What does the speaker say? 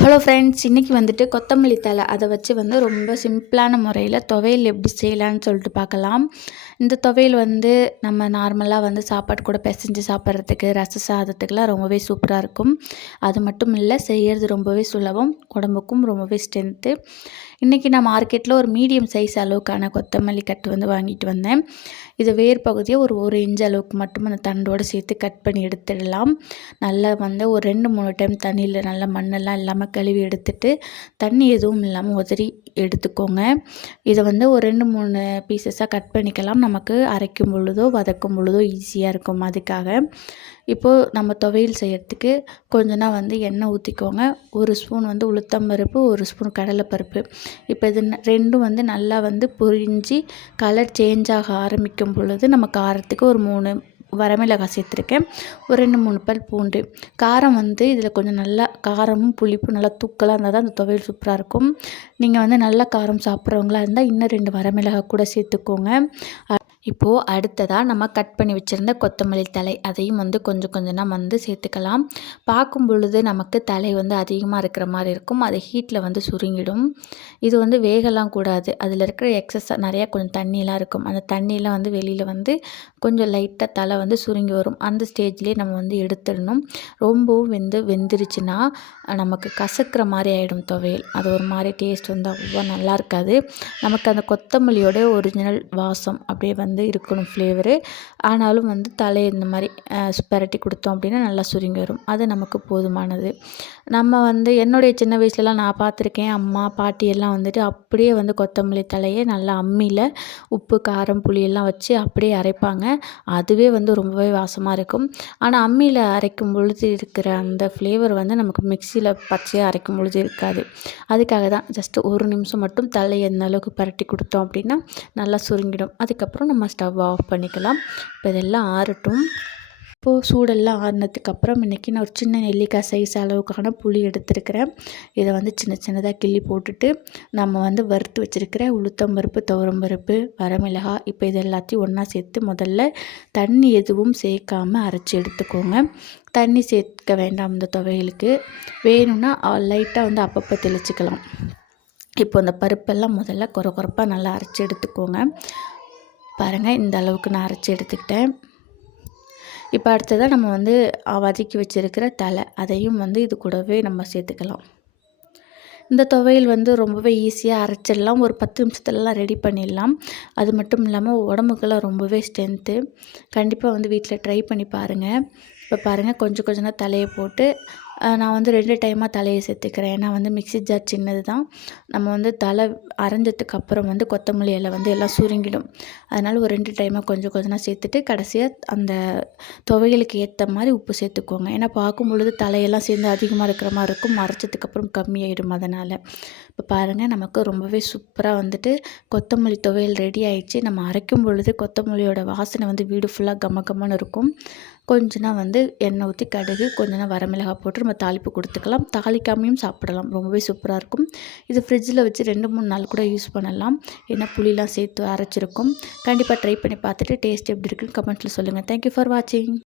Hello friends, இன்றைக்கி வந்துட்டு கொத்தமல்லி தழை அதை வச்சு ரொம்ப சிம்பிளான முறையில் துவையல் எப்படி செய்யலான்னு சொல்லிட்டு பார்க்கலாம். இந்த துவையல் நம்ம நார்மலாக சாப்பாடு கூட பிசைஞ்சு சாப்பிட்றதுக்கு, ரச சாதத்துக்கெலாம் ரொம்பவே சூப்பராக இருக்கும். அது மட்டும் இல்லை, செய்கிறது ரொம்பவே சுலபம், உடம்புக்கும் ரொம்பவே ஸ்ட்ரென்த்து. இன்றைக்கி நான் மார்க்கெட்டில் ஒரு மீடியம் சைஸ் அளவுக்கான கொத்தமல்லி கட்டு வாங்கிட்டு வந்தேன். இது வேர் பகுதியை ஒரு இன்ச் அளவுக்கு மட்டும் அந்த தண்டோடு சேர்த்து கட் பண்ணி எடுத்துடலாம். நல்லா ஒரு 2-3 டைம் தண்ணியில் நல்லா மண்ணெல்லாம் இல்லாமல் கழுவி எடுத்துட்டு, தண்ணி எதுவும் இல்லாமல் உதறி எடுத்துக்கோங்க. இதை ஒரு 2-3 பீசஸாக கட் பண்ணிக்கலாம். நமக்கு அரைக்கும் பொழுதோ வதக்கும் பொழுதோ ஈஸியாக இருக்கும். அதுக்காக இப்போது நம்ம துவையல் செய்கிறதுக்கு கொஞ்சனா எண்ணெய் ஊற்றிக்கோங்க. 1 ஸ்பூன் உளுத்தம்பருப்பு, 1 ஸ்பூன் கடலைப்பருப்பு. இப்போ இது ரெண்டும் நல்லா பொரிஞ்சு கலர் சேஞ்ச் ஆக ஆரம்பிக்கும் பொழுது நம்ம காரத்துக்கு ஒரு 3 வரமிளகாய் சேர்த்துருக்கேன். ஒரு 2-3 பல் பூண்டு. காரம் இதில் கொஞ்சம் நல்லா காரமும் புளிப்பும் நல்லா தூக்கலாக இருந்தால் தான் அந்த துவையல் சூப்பராக இருக்கும். நீங்கள் நல்லா காரம் சாப்பிட்றவங்களா இருந்தால் இன்னும் 2 வரமிளகாய் கூட சேர்த்துக்கோங்க. இப்போது அடுத்ததாக நம்ம கட் பண்ணி வச்சுருந்த கொத்தமல்லி தழை அதையும் கொஞ்சம் கொஞ்சமாக சேர்த்துக்கலாம். பார்க்கும் பொழுது நமக்கு தழை அதிகமாக இருக்கிற மாதிரி இருக்கும். அது ஹீட்டில் சுருங்கிடும். இது வேகலாம் கூடாது. அதில் இருக்கிற எக்ஸஸாக நிறையா கொஞ்சம் தண்ணியெலாம் இருக்கும். அந்த தண்ணியெலாம் வெளியில் கொஞ்சம் லைட்டாக தழை சுருங்கி வரும். அந்த ஸ்டேஜ்லேயே நம்ம எடுத்துடணும். ரொம்பவும் வெந்துருச்சுன்னா நமக்கு கசக்கிற மாதிரி ஆகிடும் துவையல். அது ஒரு மாதிரி டேஸ்ட் அவ்வளோ நல்லா இருக்காது. நமக்கு அந்த கொத்தமல்லியோட ஒரிஜினல் வாசம் அப்படியே இருக்கணும் ஃப்ளேவரு. ஆனாலும் தலை இந்த மாதிரி பெரட்டி கொடுத்தோம் அப்படின்னா நல்லா சுருங்கி வரும். அது நமக்கு போதுமானது. நம்ம என்னுடைய சின்ன வயசுலலாம் நான் பார்த்துருக்கேன். அம்மா பாட்டி எல்லாம் அப்படியே கொத்தமல்லி தலையை நல்லா அம்மியில் உப்பு காரம் புளியெல்லாம் வச்சு அப்படியே அரைப்பாங்க. அதுவே ரொம்பவே வாசமாக இருக்கும். ஆனால் அம்மியில் அரைக்கும் பொழுது இருக்கிற அந்த ஃப்ளேவர் நமக்கு மிக்சியில் பச்சையாக அரைக்கும் பொழுது இருக்காது. அதுக்காக தான் ஜஸ்ட் 1 நிமிஷம் மட்டும் தலையை எந்த அளவுக்கு பரட்டி கொடுத்தோம் அப்படின்னா நல்லா சுருங்கிடும். அதுக்கப்புறம் நம்ம ஸ்டவ் ஆஃப் பண்ணிக்கலாம். இப்போ இதெல்லாம் ஆறட்டும். இப்போது சூடெல்லாம் ஆறினதுக்கப்புறம் இன்றைக்கி நான் ஒரு சின்ன நெல்லிக்காய் சைஸ் அளவுக்கான புளி எடுத்துருக்கிறேன். இதை சின்ன சின்னதாக கிள்ளி போட்டுட்டு நம்ம வறுத்து வச்சுருக்கிற உளுத்தம்பருப்பு, துவரம்பருப்பு, வரமிளகாய் இப்போ இது எல்லாத்தையும் ஒன்றா சேர்த்து முதல்ல தண்ணி எதுவும் சேர்க்காமல் அரைச்சி எடுத்துக்கோங்க. தண்ணி சேர்க்க வேண்டாம் இந்த துவையலுக்கு. வேணும்னா லைட்டாக அப்பப்போ தெளிச்சிக்கலாம். இப்போ அந்த பருப்பெல்லாம் முதல்ல கொரப்பாக நல்லா அரைச்சி எடுத்துக்கோங்க. பாருங்கள், இந்த அளவுக்கு நான் அரைச்சி எடுத்துக்கிட்டேன். இப்போ அடுத்ததாக நம்ம வதக்கி வச்சுருக்கிற தழை அதையும் இது கூடவே நம்ம சேர்த்துக்கலாம். இந்த துவையல் ரொம்பவே ஈஸியாக அரைச்சிடலாம். ஒரு 10 நிமிஷத்துலலாம் ரெடி பண்ணிடலாம். அது மட்டும் இல்லாமல் உடம்புக்கெல்லாம் ரொம்பவே ஸ்ட்ரென்த்து. கண்டிப்பாக வீட்டில் ட்ரை பண்ணி பாருங்கள். இப்போ பாருங்கள், கொஞ்சம் கொஞ்சமாக தலையை போட்டு நான் 2 டைமாக தலையை சேர்த்துக்கிறேன். ஏன்னா மிக்ஸி ஜார் சின்னது தான். நம்ம தலை அரைஞ்சதுக்கப்புறம் கொத்தமல்லி இலை எல்லாம் சுருங்கிடும். அதனால் ஒரு 2 டைமாக கொஞ்சம் கொஞ்சமாக சேர்த்துட்டு கடைசியாக அந்த துவையலுக்கு ஏற்ற மாதிரி உப்பு சேர்த்துக்கோங்க. ஏன்னா பார்க்கும் பொழுது தலையெல்லாம் சேர்ந்து அதிகமாக இருக்கிற மாதிரி இருக்கும். அரைச்சதுக்கப்புறம் கம்மியாயிடும். அதனால் இப்போ பாருங்கள், நமக்கு ரொம்பவே சூப்பராக கொத்தமல்லி துவையல் ரெடி ஆயிடுச்சு. நம்ம அரைக்கும் பொழுது கொத்தமல்லியோட வாசனை வீடு ஃபுல்லாக கமகமன்னு இருக்கும். கொஞ்சனா எண்ணெய் ஊற்றி கடுகு கொஞ்சனா வரமிளகாய் போட்டு நம்ம தாளிப்பு கொடுத்துக்கலாம். தாளிக்காமையும் சாப்பிடலாம். ரொம்பவே சூப்பராக இருக்கும். இது ஃப்ரிட்ஜில் வச்சு 2-3 நாள் கூட யூஸ் பண்ணலாம். ஏன்னா புளிலாம் சேர்த்து அரைச்சிருக்கும். கண்டிப்பாக ட்ரை பண்ணி பார்த்துட்டு டேஸ்ட் எப்படி இருக்குன்னு கமெண்ட்டில் சொல்லுங்கள். தேங்க்யூ ஃபார் வாட்சிங்.